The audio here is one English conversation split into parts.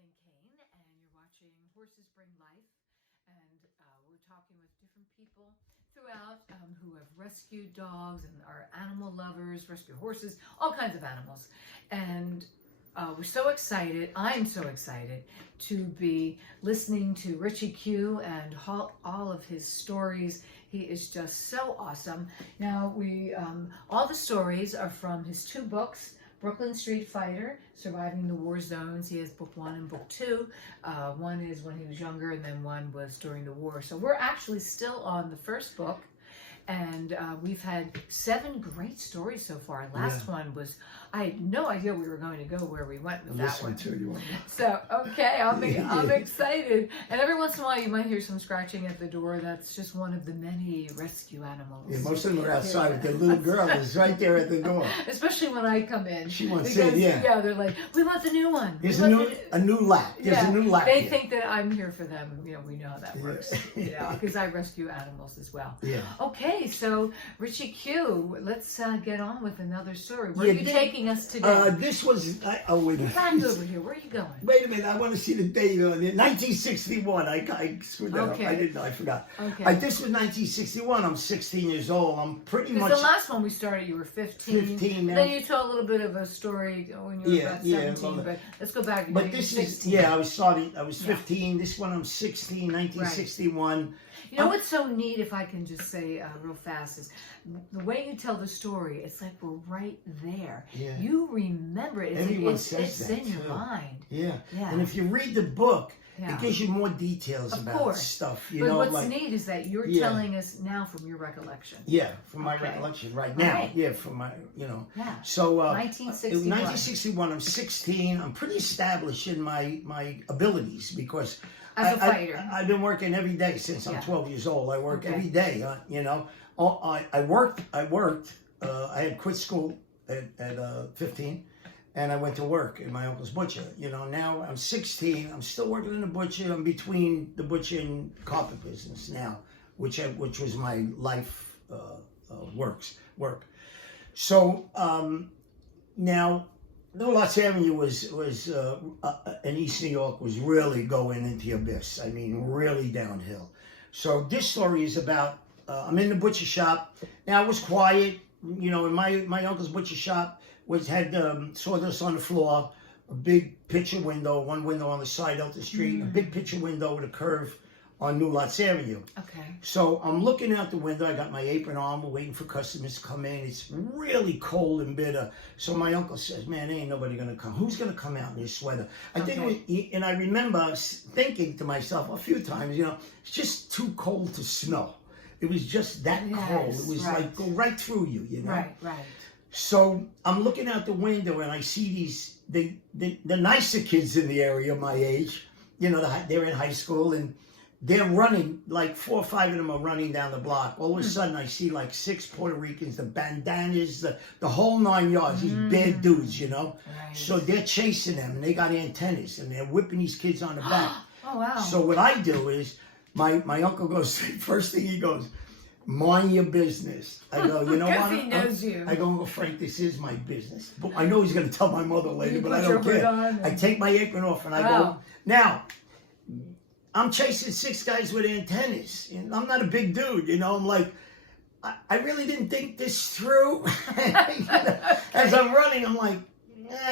Kathleen Kane, and you're watching Horses Bring Life. And we're talking with different people throughout who have rescued dogs and are animal lovers, rescue horses, all kinds of animals. And we're so excited. I'm so excited to be listening to Richie Q and all of his stories. He is just so awesome. Now, all the stories are from his two books, Brooklyn Street Fighter, Surviving the War Zones. He has book 1 and book 2. One is when he was younger, and then one was during the war. So we're actually still on the first book. And we've had 7 great stories so far. Last one was, I had no idea we were going to go where we went with that one. To you. So, okay, I'm excited. And every once in a while you might hear some scratching at the door. That's just one of the many rescue animals. Yeah, most of them are outside, but the little girl is right there at the door. Especially when I come in. She wants it, yeah. Yeah, they're like, we want the new one. There's a new lap. There's a new lap. They think that I'm here for them. You know, we know how that works. Because I rescue animals as well. Yeah. Okay, so Richie Q, let's get on with another story. Where are you taking us today? This was, wait a minute. Back over here. Where are you going? Wait a minute, I want to see the date on it. 1961. I screwed that up. I didn't know. I forgot. Okay. This was 1961. I'm 16 years old. I'm pretty much. The last one we started, you were 15. 15. Then you told a little bit of a story when you were about 17. But let's go back. But this 16. I was 15. This one I'm 16. 1961. Right. You know what's so neat, if I can just say real fast, is the way you tell the story. It's like we're right there. Yeah. You remember it. Everyone it's in your mind. Yeah. And if you read the book, it gives you more details of about course. Stuff. But what's neat is that you're telling us now from your recollection. Yeah, from my recollection right now. Right. Yeah, from my, Yeah. So 1961. 1961. I'm 16. I'm pretty established in my abilities because as a fighter. I've been working every day since I'm 12 years old. I work every day. I worked. I had quit school at 15. And I went to work in my uncle's butcher. Now I'm 16. I'm still working in the butcher. I'm between the butcher and carpet business now, which was my life work. So now, Little Lots Avenue was in East New York was really going into the abyss. I mean, really downhill. So this story is about I'm in the butcher shop. Now it was quiet. In my uncle's butcher shop. Had sawdust on the floor, a big picture window, one window on the side out the street, a big picture window with a curve on New Lots Avenue. Okay. So I'm looking out the window. I got my apron on. We're waiting for customers to come in. It's really cold and bitter. So my uncle says, "Man, ain't nobody gonna come. Who's gonna come out in this sweater?" And I remember thinking to myself a few times, it's just too cold to snow. It was just that cold. It was like go right through you, Right. So I'm looking out the window and I see these the nicer kids in the area, my age. They're in high school and they're running. Like 4 or 5 of them are running down the block. All of a sudden, I see like 6 Puerto Ricans, the bandanas, the whole 9 yards. These bad dudes, Right. So they're chasing them and they got antennas and they're whipping these kids on the back. Oh wow! So what I do is my uncle goes first thing he goes. Mind your business. I go, what? He knows you. I go, well, Frank, this is my business. But I know he's going to tell my mother later, but I don't care. I take my apron off and I go, now, I'm chasing 6 guys with antennas. I'm not a big dude, I'm like, I really didn't think this through. As I'm running, I'm like,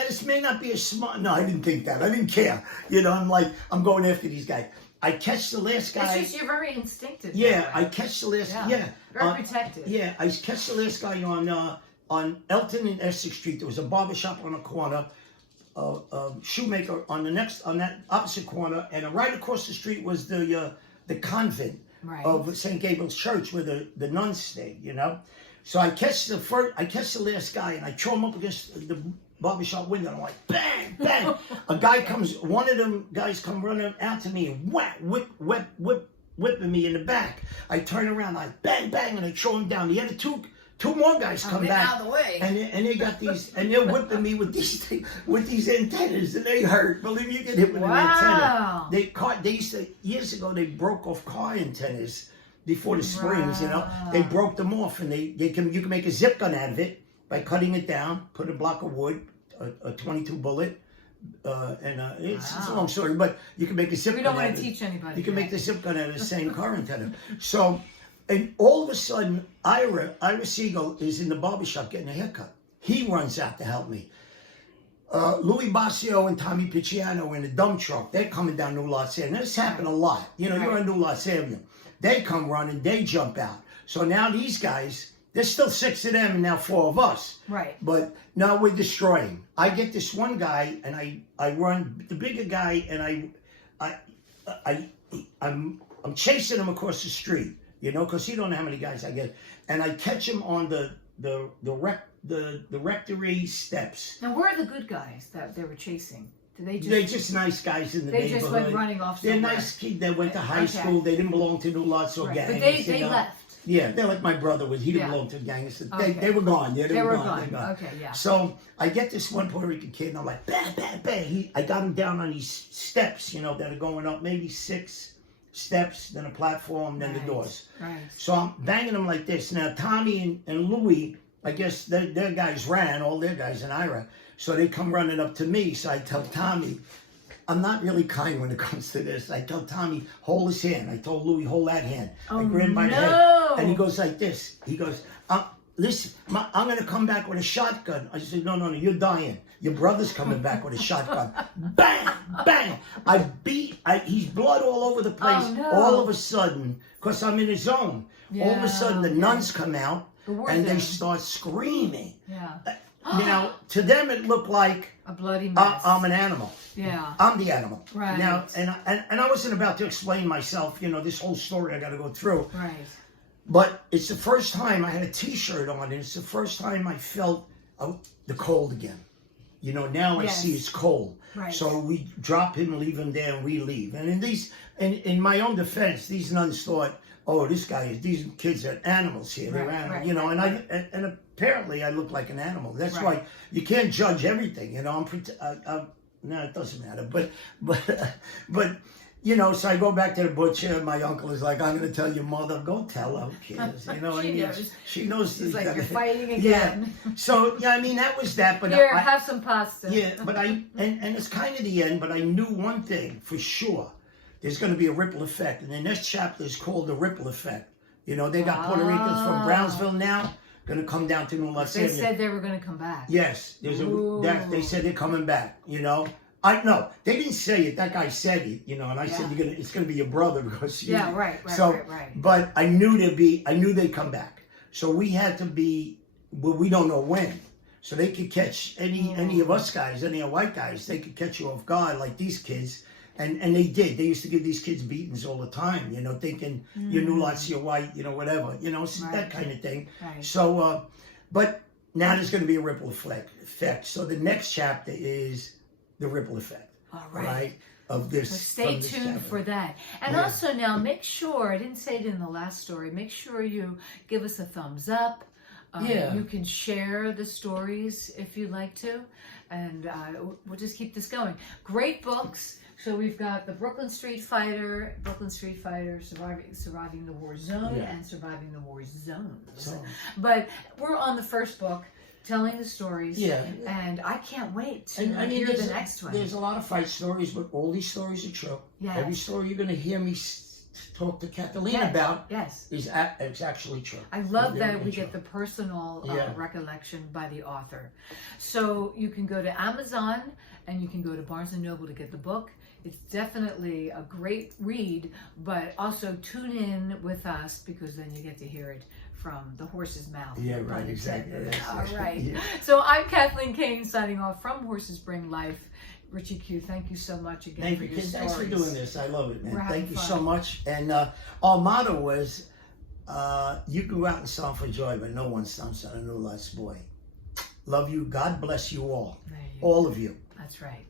this may not be a smart. No, I didn't think that. I didn't care. I'm like, I'm going after these guys. I catch the last guy. It's just you're very instinctive. Yeah, I catch the last. Yeah, very protective. Yeah, I catch the last guy on Elton and Essex Street. There was a barber shop on the corner, a shoemaker on that opposite corner, and right across the street was the convent of St. Gabriel's Church where the nuns stayed. So I catch the last guy, and I throw him up against the barbershop window. I'm like, bang, bang. One of them guys come running out to me and whipping me in the back. I turn around, I bang, bang, and I throw him down. The other two more guys come back. Out of the way. And they got these, and they're whipping me with these antennas, and they hurt. Believe me, you get hit with an antenna. They used to, years ago, they broke off car antennas before the springs, They broke them off, and you can make a zip gun out of it by cutting it down, put a block of wood, a 22 bullet, It's a long story, but you can make a zip gun. We don't want to teach anybody. You can make the zip gun out of the same car antenna. So, and all of a sudden, Ira Siegel is in the barbershop getting a haircut. He runs out to help me. Louis Basio and Tommy Picciano in a dump truck. They're coming down New Los Avenue. This happened a lot. You know, you're on New Los Avenue. They come running. They jump out. So now these guys, there's still 6 of them and now 4 of us. Right. But now we're destroying. I get this one guy and I run the bigger guy and I'm chasing him across the street. You know, because he don't know how many guys I get, and I catch him on the rectory steps. Now, where are the good guys that they were chasing? They're just nice guys in the neighborhood. They just went running off They're somewhere. nice kids. They went to high school. They didn't belong to New Lots or gangs. But they left. Yeah, they're like my brother was. He didn't belong to gangs. They were gone. Yeah, they were gone. Okay, yeah. So I get this one Puerto Rican kid, and I'm like, bang, bang, bang. I got him down on these steps, you know, that are going up maybe 6 steps, then a platform, then the doors. Right. So I'm banging them like this. Now, Tommy and Louie, I guess their guys ran, all their guys in Ira. So they come running up to me. So I tell Tommy, I'm not really kind when it comes to this. I tell Tommy, hold his hand. I told Louie, hold that hand. I grab him by the head. And he goes like this. He goes, listen, I'm going to come back with a shotgun. I said, no, you're dying. Your brother's coming back with a shotgun. Bang, bang. He's blood all over the place. Oh, no. All of a sudden, because I'm in a zone, all of a sudden the nuns come out and they start screaming. Yeah. Now, to them it looked like a bloody mess. I'm an animal. Yeah. I'm the animal. Right. Now, and I wasn't about to explain myself, you know, this whole story I got to go through. Right. But it's the first time I had a T-shirt on, and it's the first time I felt the cold again. You know, now I see it's cold. Right. So we drop him, leave him there, and we leave. And in my own defense, these nuns thought, oh, these kids are animals here. They're animals, you know. And apparently I look like an animal. That's why you can't judge everything. You know, no, it doesn't matter. But. You know, so I go back to the butcher. My uncle is like, I'm going to tell your mother. Go tell her, kids. You know what I mean? She knows. She's like, you're fighting again. Yeah. So, yeah, I mean, that was that. But here, have some pasta. Yeah, but and it's kind of the end, but I knew one thing for sure. There's going to be a ripple effect. And the next chapter is called The Ripple Effect. You know, they got Puerto Ricans from Brownsville now. Going to come down to New Los Angeles. They said they were going to come back. Yes. They said they're coming back, you know. No, they didn't say it. That guy said it, you know, and I said it's gonna be your brother because right. But I knew they'd come back. So we had to be, well, we don't know when. So they could catch any of us guys, any of white guys. They could catch you off guard like these kids, and they did. They used to give these kids beatings all the time, you know, thinking you're New Lots, you're white, you know, whatever, you know, that kind of thing. Right. So, but now there's going to be a ripple effect. So the next chapter is the ripple effect. All right. Of this. So stay tuned for that. And also now make sure, I didn't say it in the last story, make sure you give us a thumbs up. You can share the stories if you'd like to. And we'll just keep this going. Great books. So we've got the Brooklyn Street Fighter, Surviving the War Zone, and Surviving the War Zones. But we're on the first book, telling the stories, and I can't wait to hear the next one. There's a lot of fight stories, but all these stories are true. Yes. Every story you're going to hear me talk to Catalina about is actually true. I love that we get the personal recollection by the author. So you can go to Amazon and you can go to Barnes & Noble to get the book. It's definitely a great read, but also tune in with us because then you get to hear it from the horse's mouth. Yeah, right, exactly. All right. Yeah. So I'm Kathleen Kane signing off from Horses Bring Life. Richie Q, thank you so much again for your stories. Thanks for doing this. I love it, man. Thank you so much. And our motto was, you can go out and stomp for joy, but no one stomps on a New Lots boy. Love you. God bless you all. All of you. That's right.